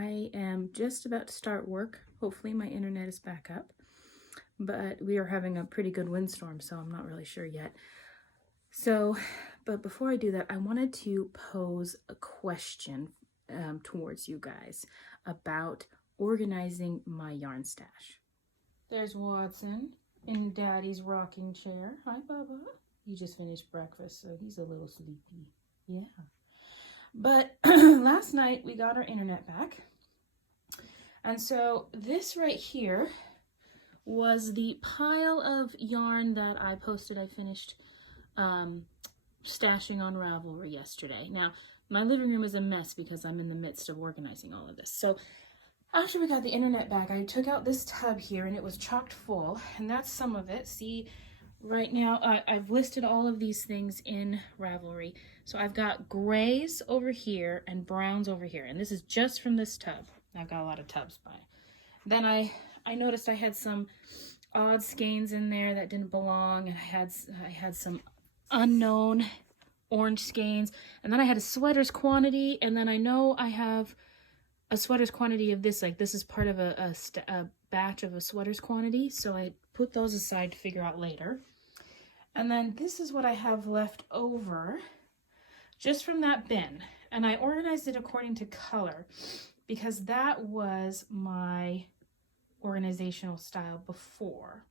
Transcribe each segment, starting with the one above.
I am just about to start work. Hopefully my internet is back up, but we are having a pretty good windstorm, so I'm not really sure yet. But before I do that, I wanted to pose a question towards you guys about organizing my yarn stash. There's Watson in Daddy's rocking chair. Hi, Bubba. He just finished breakfast, so he's a little sleepy. Yeah. But last night we got our internet back. And so this right here was the pile of yarn that I posted. I finished stashing on Ravelry yesterday. Now, my living room is a mess because I'm in the midst of organizing all of this. So after we got the internet back, I took out this tub here and it was chocked full, and that's some of it. See, right now I've listed all of these things in Ravelry. So I've got grays over here and browns over here, and this is just from this tub. I've got a lot of tubs by. Then I noticed I had some odd skeins in there that didn't belong, and I had some unknown orange skeins, and then I had a sweater's quantity, and then I know I have a sweater's quantity of this, like this is part of a batch of a sweater's quantity, so I put those aside to figure out later. And then this is what I have left over just from that bin, and I organized it according to color because that was my organizational style before.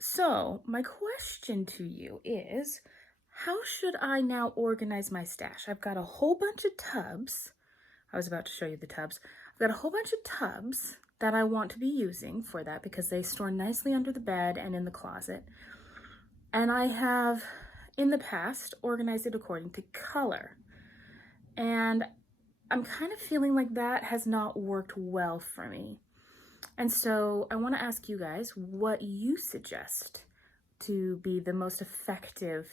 So my question to you is, how should I now organize my stash? I've got a whole bunch of tubs. I was about to show you the tubs. I've got a whole bunch of tubs that I want to be using for that because they store nicely under the bed and in the closet. And I have, in the past, organized it according to color. And I'm kind of feeling like that has not worked well for me. And so I want to ask you guys what you suggest to be the most effective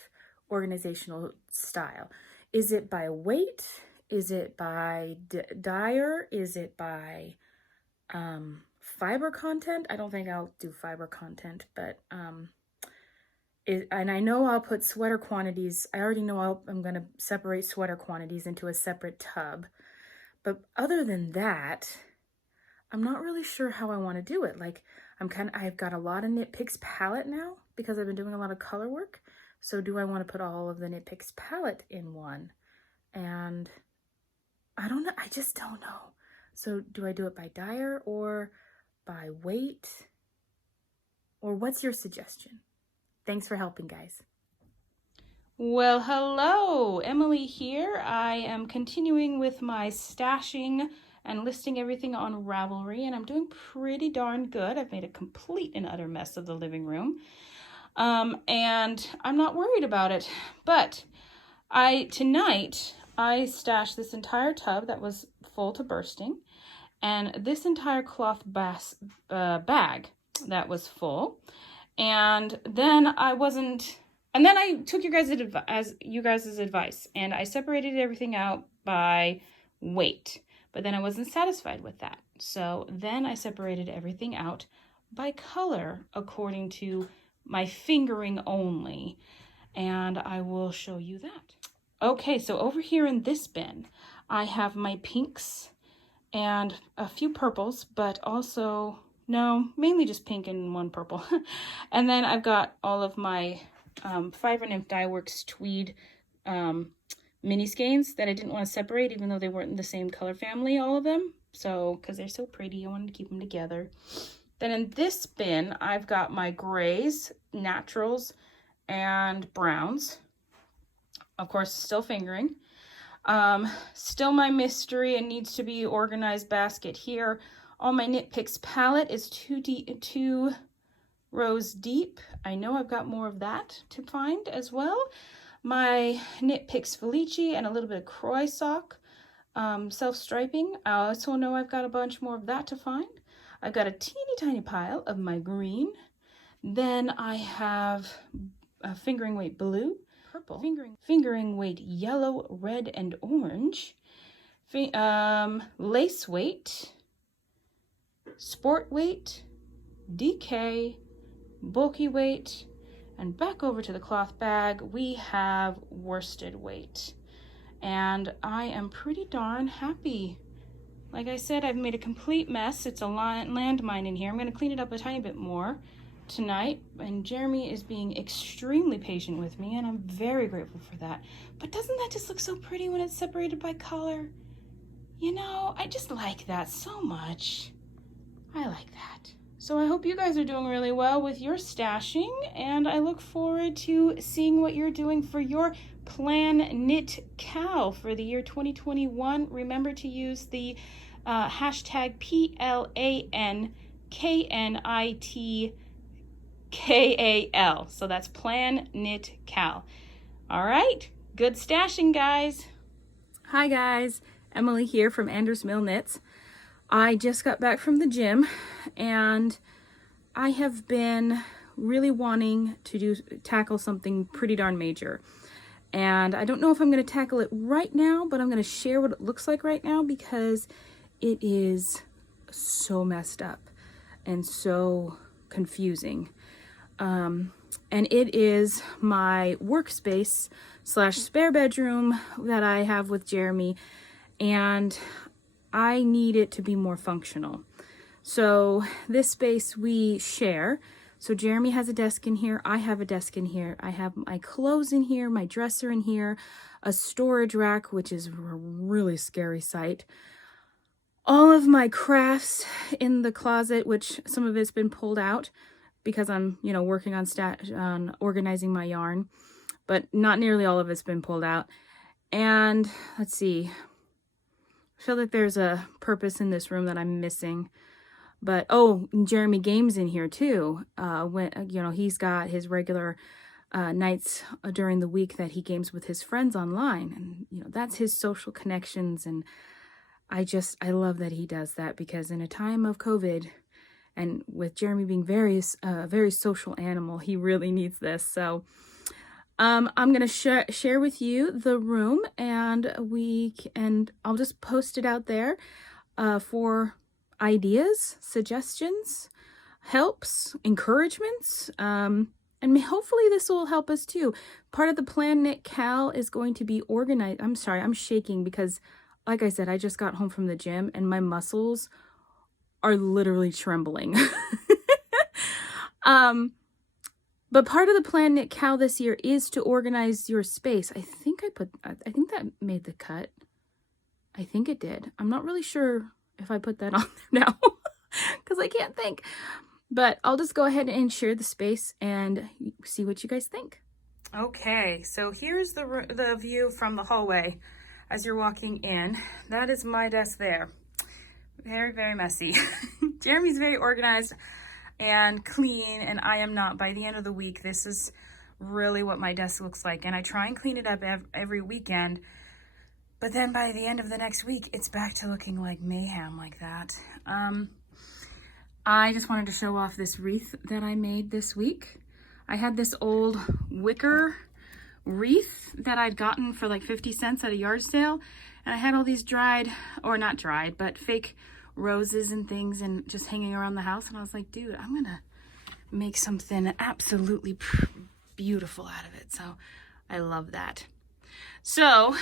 organizational style. Is it by weight? Is it by dyer? Is it by fiber content? I don't think I'll do fiber content, but and I know I'll put sweater quantities. I already know I'm going to separate sweater quantities into a separate tub. But other than that, I'm not really sure how I want to do it. Like, I've got a lot of Knit Picks palette now because I've been doing a lot of color work. So do I want to put all of the Knit Picks palette in one? And I don't know. I just don't know. So do I do it by dyer or by weight? Or what's your suggestion? Thanks for helping, guys. Well, hello, Emily here. I am continuing with my stashing and listing everything on Ravelry, and I'm doing pretty darn good. I've made a complete and utter mess of the living room, and I'm not worried about it. But tonight I stashed this entire tub that was full to bursting, and this entire cloth bag that was full, and then I took you guys' advice, and I separated everything out by weight. But then I wasn't satisfied with that. So then I separated everything out by color according to my fingering only. And I will show you that. Okay, so over here in this bin, I have my pinks and a few purples, but also, no, mainly just pink and one purple. And then I've got all of my Fiber Nymph Dye Works tweed mini skeins that I didn't want to separate, even though they weren't in the same color family, all of them. So, because they're so pretty, I wanted to keep them together. Then in this bin, I've got my grays, naturals, and browns. Of course, still fingering. Still my mystery and needs to be organized basket here. All my Knit Picks palette is 2 rows deep. I know I've got more of that to find as well. My Knit Picks Felici and a little bit of Croy sock self-striping. I also know I've got a bunch more of that to find. I've got a teeny tiny pile of my green. Then I have a fingering weight blue, purple, fingering weight yellow, red, and orange, lace weight, sport weight, DK, bulky weight, And back over to the cloth bag, we have worsted weight. And I am pretty darn happy. Like I said, I've made a complete mess. It's a landmine in here. I'm gonna clean it up a tiny bit more tonight. And Jeremy is being extremely patient with me, and I'm very grateful for that. But doesn't that just look so pretty when it's separated by color? You know, I just like that so much. I like that. So I hope you guys are doing really well with your stashing, and I look forward to seeing what you're doing for your Planknitkal for the year 2021. Remember to use the hashtag PLANKNITKAL. So that's Planknitkal. All right, good stashing, guys. Hi guys, Emily here from AndersMill Knits. I just got back from the gym, and I have been really wanting to tackle something pretty darn major. And I don't know if I'm going to tackle it right now, but I'm going to share what it looks like right now because it is so messed up and so confusing. And it is my workspace / spare bedroom that I have with Jeremy, and I need it to be more functional. So this space we share. So Jeremy has a desk in here. I have a desk in here. I have my clothes in here, my dresser in here, a storage rack, which is a really scary sight. All of my crafts in the closet, which some of it's been pulled out because I'm, working on organizing my yarn, but not nearly all of it's been pulled out. And let's see. I feel like there's a purpose in this room that I'm missing. But, Jeremy games in here too. He's got his regular nights during the week that he games with his friends online. And, that's his social connections. And I love that he does that, because in a time of COVID and with Jeremy being a very social animal, he really needs this. So I'm going to share with you the room, and I'll just post it out there for ideas, suggestions, helps, encouragements, and hopefully this will help us too. Part of the Planknitkal is going to be organized. I'm sorry, I'm shaking because, like I said, I just got home from the gym and my muscles are literally trembling. But part of the Planknitkal this year is to organize your space. I think that made the cut. I think it did. I'm not really sure if I put that on there now because I can't think. But I'll just go ahead and share the space and see what you guys think. Okay, so here's the view from the hallway as you're walking in. That is my desk there. Very, very messy. Jeremy's very organized and clean, and I am not. By the end of the week, this is really what my desk looks like, and I try and clean it up every weekend, but then by the end of the next week, it's back to looking like mayhem like that. I just wanted to show off this wreath that I made this week. I had this old wicker wreath that I'd gotten for like 50 cents at a yard sale, and I had all these not dried, but fake roses and things and just hanging around the house, and I was like, dude, I'm gonna make something absolutely beautiful out of it. So I love that. So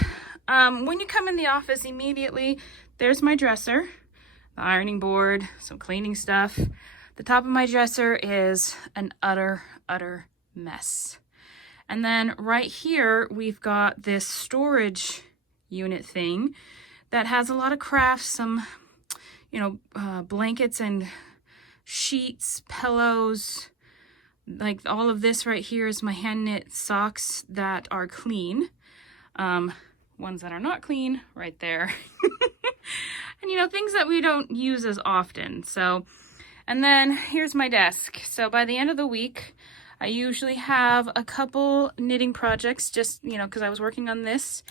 when you come in the office, immediately there's my dresser, the ironing board, some cleaning stuff. The top of my dresser is an utter mess. And then right here we've got this storage unit thing that has a lot of crafts, some blankets and sheets, pillows. Like all of this right here is my hand knit socks that are clean. Ones that are not clean right there. And things that we don't use as often. So, and then here's my desk. So by the end of the week, I usually have a couple knitting projects just, because I was working on this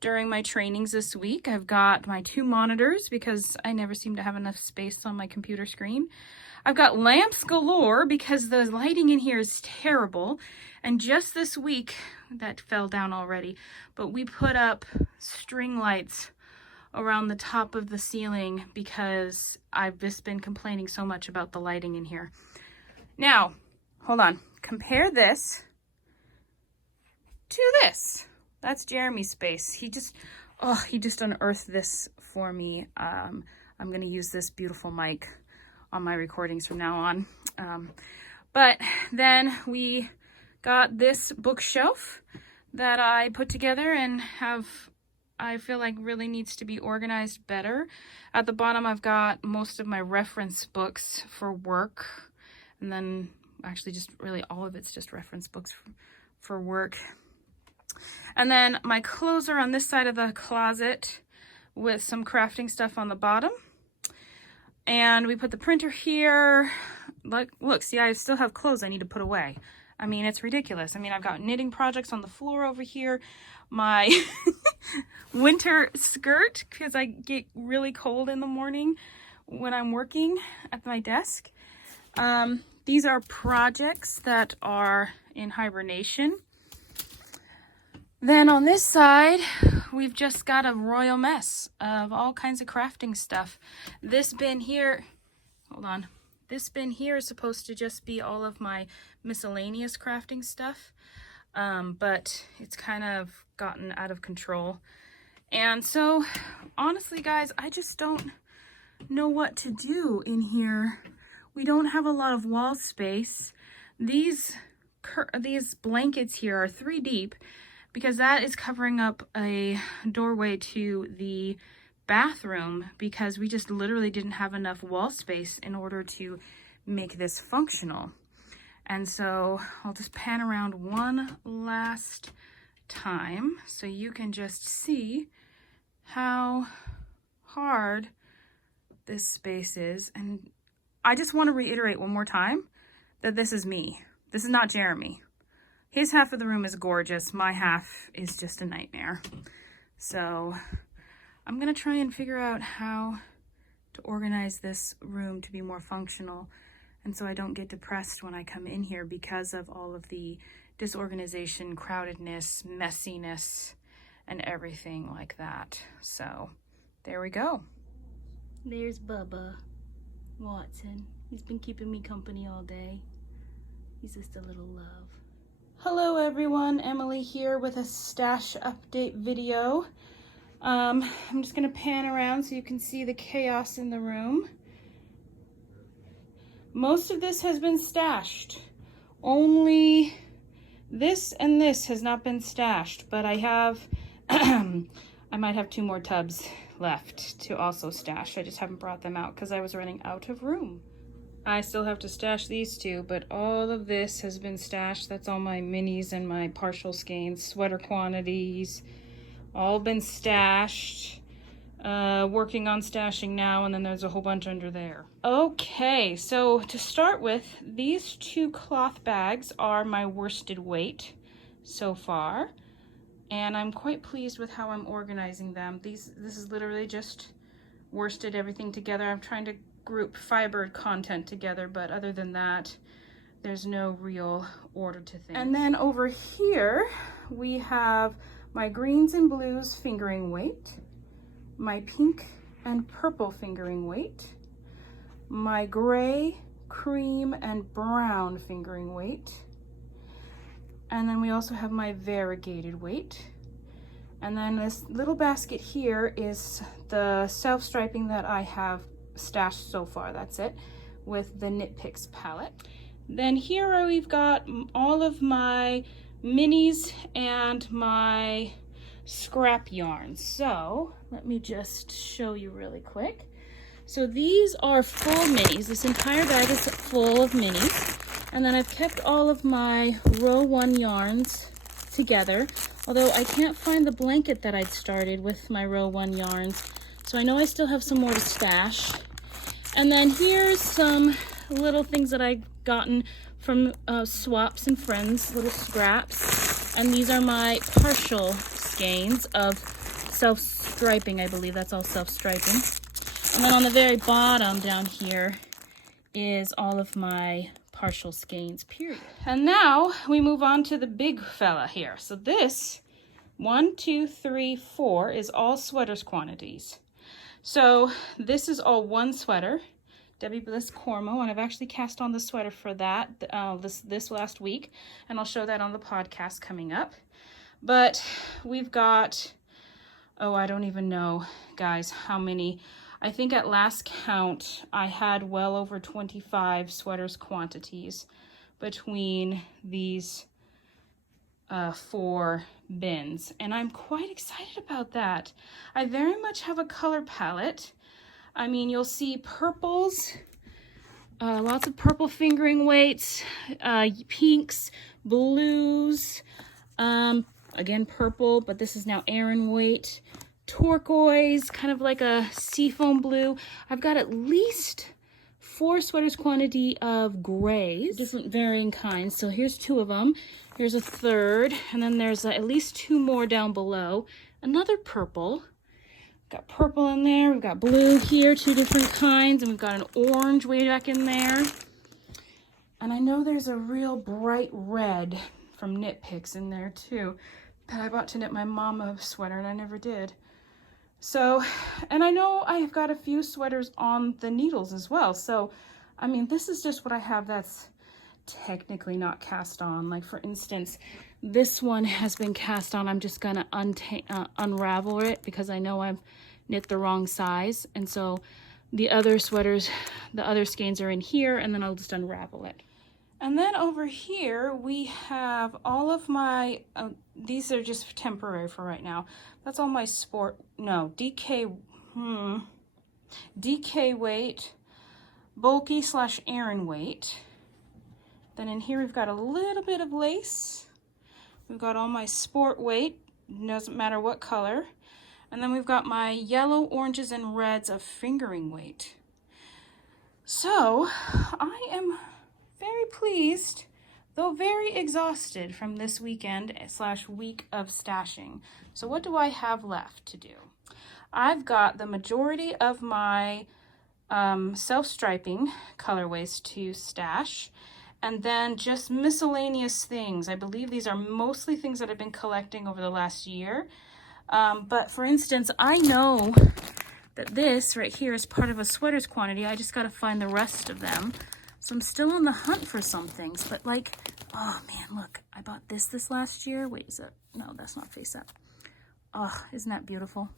during my trainings this week. I've got my 2 monitors because I never seem to have enough space on my computer screen. I've got lamps galore because the lighting in here is terrible. And just this week, that fell down already, but we put up string lights around the top of the ceiling because I've just been complaining so much about the lighting in here. Now, hold on, compare this to this. That's Jeremy's space. He just unearthed this for me. I'm gonna use this beautiful mic on my recordings from now on. But then we got this bookshelf that I put together and I feel like really needs to be organized better. At the bottom, I've got most of my reference books for work. And then actually just really all of it's just reference books for work. And then my clothes are on this side of the closet with some crafting stuff on the bottom. And we put the printer here. Look, see, I still have clothes I need to put away. I mean, it's ridiculous. I mean, I've got knitting projects on the floor over here. My winter skirt, because I get really cold in the morning when I'm working at my desk. These are projects that are in hibernation. Then on this side, we've just got a royal mess of all kinds of crafting stuff. This bin here, hold on. This bin here is supposed to just be all of my miscellaneous crafting stuff, but it's kind of gotten out of control. And so, honestly, guys, I just don't know what to do in here. We don't have a lot of wall space. These blankets here are 3 deep because that is covering up a doorway to the bathroom because we just literally didn't have enough wall space in order to make this functional. And so I'll just pan around one last time so you can just see how hard this space is. And I just want to reiterate one more time that this is me. This is not Jeremy. His half of the room is gorgeous. My half is just a nightmare. So I'm going to try and figure out how to organize this room to be more functional, and so I don't get depressed when I come in here because of all of the disorganization, crowdedness, messiness, and everything like that. So there we go. There's Bubba Watson. He's been keeping me company all day. He's just a little love. Hello everyone, Emily here with a stash update video. I'm just going to pan around so you can see the chaos in the room. Most of this has been stashed. Only this and this has not been stashed, but I have, I might have 2 more tubs left to also stash. I just haven't brought them out because I was running out of room. I still have to stash these 2, but all of this has been stashed. That's all my minis and my partial skeins, sweater quantities, all been stashed. Working on stashing now, and then there's a whole bunch under there. Okay, so to start with, these 2 cloth bags are my worsted weight so far, and I'm quite pleased with how I'm organizing them. This is literally just worsted everything together. I'm trying to group fibered content together, but other than that, there's no real order to things. And then over here, we have my greens and blues fingering weight, my pink and purple fingering weight, my gray, cream, and brown fingering weight, and then we also have my variegated weight. And then this little basket here is the self-striping that I have stashed so far. That's it, with the Knit Picks palette. Then here we've got all of my minis and my scrap yarns. So let me just show you really quick. So these are full minis. This entire bag is full of minis. And then I've kept all of my row 1 yarns together, although I can't find the blanket that I'd started with my row 1 yarns. So I know I still have some more to stash. And then here's some little things that I've gotten from swaps and friends, little scraps. And these are my partial skeins of self-striping, I believe. That's all self-striping. And then on the very bottom down here is all of my partial skeins, period. And now we move on to the big fella here. So this, 1, 2, 3, 4 is all sweaters quantities. So this is all 1 sweater. Debbie Bliss Cormo, and I've actually cast on the sweater for that this last week, and I'll show that on the podcast coming up. But we've got, oh, I don't even know, guys, how many. I think at last count, I had well over 25 sweaters quantities between these 4 bins, and I'm quite excited about that. I very much have a color palette. I mean, you'll see purples, lots of purple fingering weights, pinks, blues, again purple, but this is now Aran weight, turquoise, kind of like a seafoam blue. I've got at least 4 sweaters quantity of grays, different varying kinds. So here's 2 of them. Here's a third, and then there's at least 2 more down below. Another purple. Got purple in there. We've got blue here, 2 different kinds, and we've got an orange way back in there. And I know there's a real bright red from Knit Picks in there too that I bought to knit my mama sweater, and I never did. So, and I know I've got a few sweaters on the needles as well. So, I mean, this is just what I have that's technically not cast on. Like, for instance, this one has been cast on. I'm just gonna unravel it because I know I've knit the wrong size. And so the other sweaters, the other skeins are in here, and then I'll just unravel it. And then over here, we have all of my, these are just temporary for right now. That's all my DK weight, bulky / Aran weight. Then in here, we've got a little bit of lace. We've got all my sport weight, doesn't matter what color. And then we've got my yellow, oranges, and reds of fingering weight. So I am very pleased, though very exhausted from this weekend / week of stashing. So what do I have left to do? I've got the majority of my self-striping colorways to stash, and then just miscellaneous things. I believe these are mostly things that I've been collecting over the last year. But for instance, I know that this right here is part of a sweaters quantity. I just got to find the rest of them. So I'm still on the hunt for some things, but like, oh man, look, I bought this last year. Wait, is that, no, that's not face up. Oh, isn't that beautiful?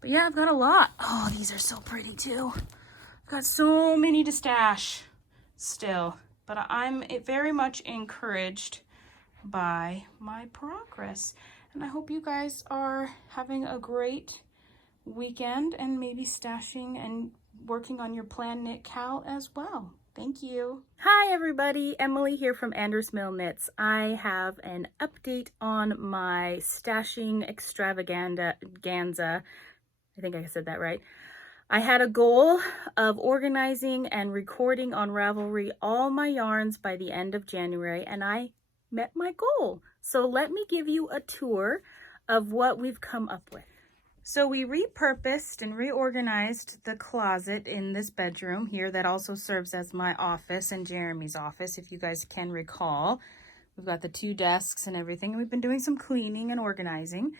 But yeah, I've got a lot. Oh, these are so pretty too. I've got so many to stash still, but I'm very much encouraged by my progress. And I hope you guys are having a great weekend and maybe stashing and working on your Planknitkal as well. Thank you. Hi everybody, Emily here from AndersMill Knits. I have an update on my stashing extravaganza. I think I said that right. I had a goal of organizing and recording on Ravelry all my yarns by the end of January, and I met my goal. So let me give you a tour of what we've come up with. So we repurposed and reorganized the closet in this bedroom here that also serves as my office and Jeremy's office, if you guys can recall. We've got the 2 desks and everything. We've been doing some cleaning and organizing.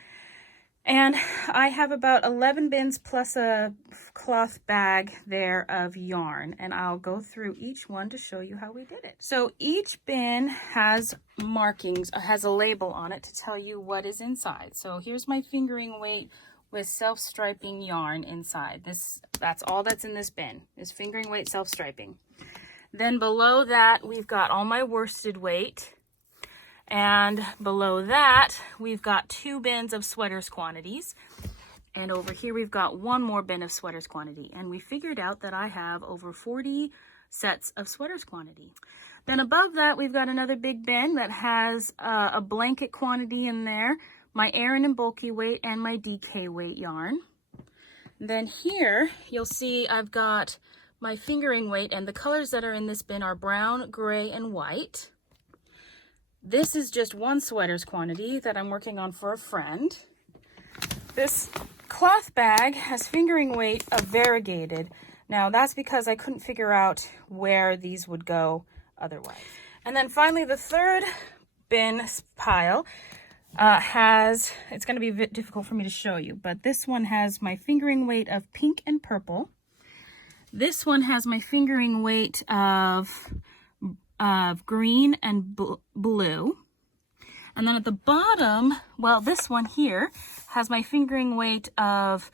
And I have about 11 bins plus a cloth bag there of yarn, and I'll go through each one to show you how we did it. So each bin has markings, has a label on it to tell you what is inside. So here's my fingering weight with self-striping yarn inside. That's all that's in this bin, is fingering weight self-striping. Then below that, we've got all my worsted weight. And below that, we've got 2 bins of sweaters quantities. And over here, we've got 1 more bin of sweaters quantity. And we figured out that I have over 40 sets of sweaters quantity. Then above that, we've got another big bin that has a blanket quantity in there, my Aran and bulky weight, and my DK weight yarn. Then here, you'll see I've got my fingering weight, and the colors that are in this bin are brown, gray, and white. This is just 1 sweaters quantity that I'm working on for a friend. This cloth bag has fingering weight of variegated. Now that's because I couldn't figure out where these would go otherwise. And then finally, the 3rd bin pile it's going to be a bit difficult for me to show you, but this one has my fingering weight of pink and purple. This one has my fingering weight of green and blue. And then at the bottom, well, this one here has my fingering weight of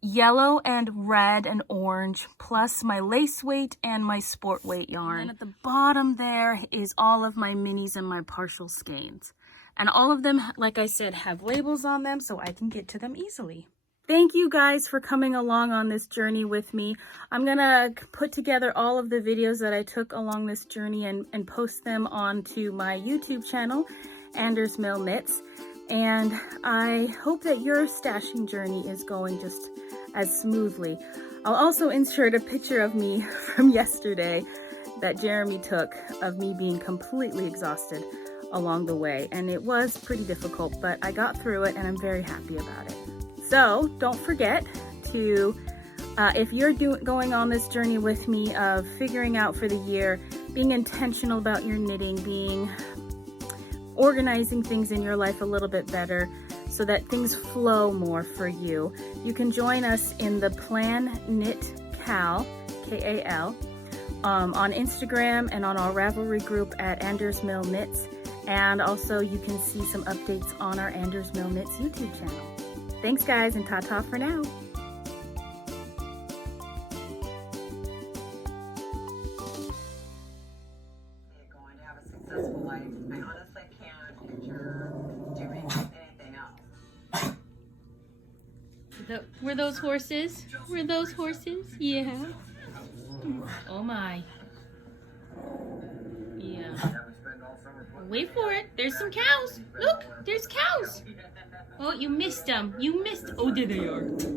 yellow and red and orange, plus my lace weight and my sport weight yarn. And at the bottom there is all of my minis and my partial skeins. And all of them, like I said, have labels on them so I can get to them easily. Thank you guys for coming along on this journey with me. I'm gonna put together all of the videos that I took along this journey and post them onto my YouTube channel, AndersMill Knits. And I hope that your stashing journey is going just as smoothly. I'll also insert a picture of me from yesterday that Jeremy took of me being completely exhausted along the way. And it was pretty difficult, but I got through it and I'm very happy about it. So don't forget to, if you're going on this journey with me of figuring out for the year, being intentional about your knitting, organizing things in your life a little bit better so that things flow more for you, you can join us in the Planknitkal, K-A-L, on Instagram and on our Ravelry group at AndersMill Knits. And also you can see some updates on our AndersMill Knits YouTube channel. Thanks guys, and ta-ta for now. You're going to have a successful life. I honestly can't picture doing anything else. Were those horses? Were those horses? Yeah. Oh my. Yeah. Wait for it. There's some cows. Look, there's cows. Oh, you missed them. You missed. Oh, there they are. Today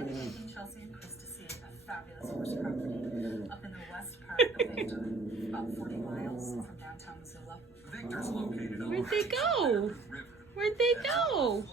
I'm taking Chelsea and Chris to see a fabulous horse property up in the west part of Victor, about 40 miles from downtown Missoula. Victor's located on Where'd they go? Where'd they go?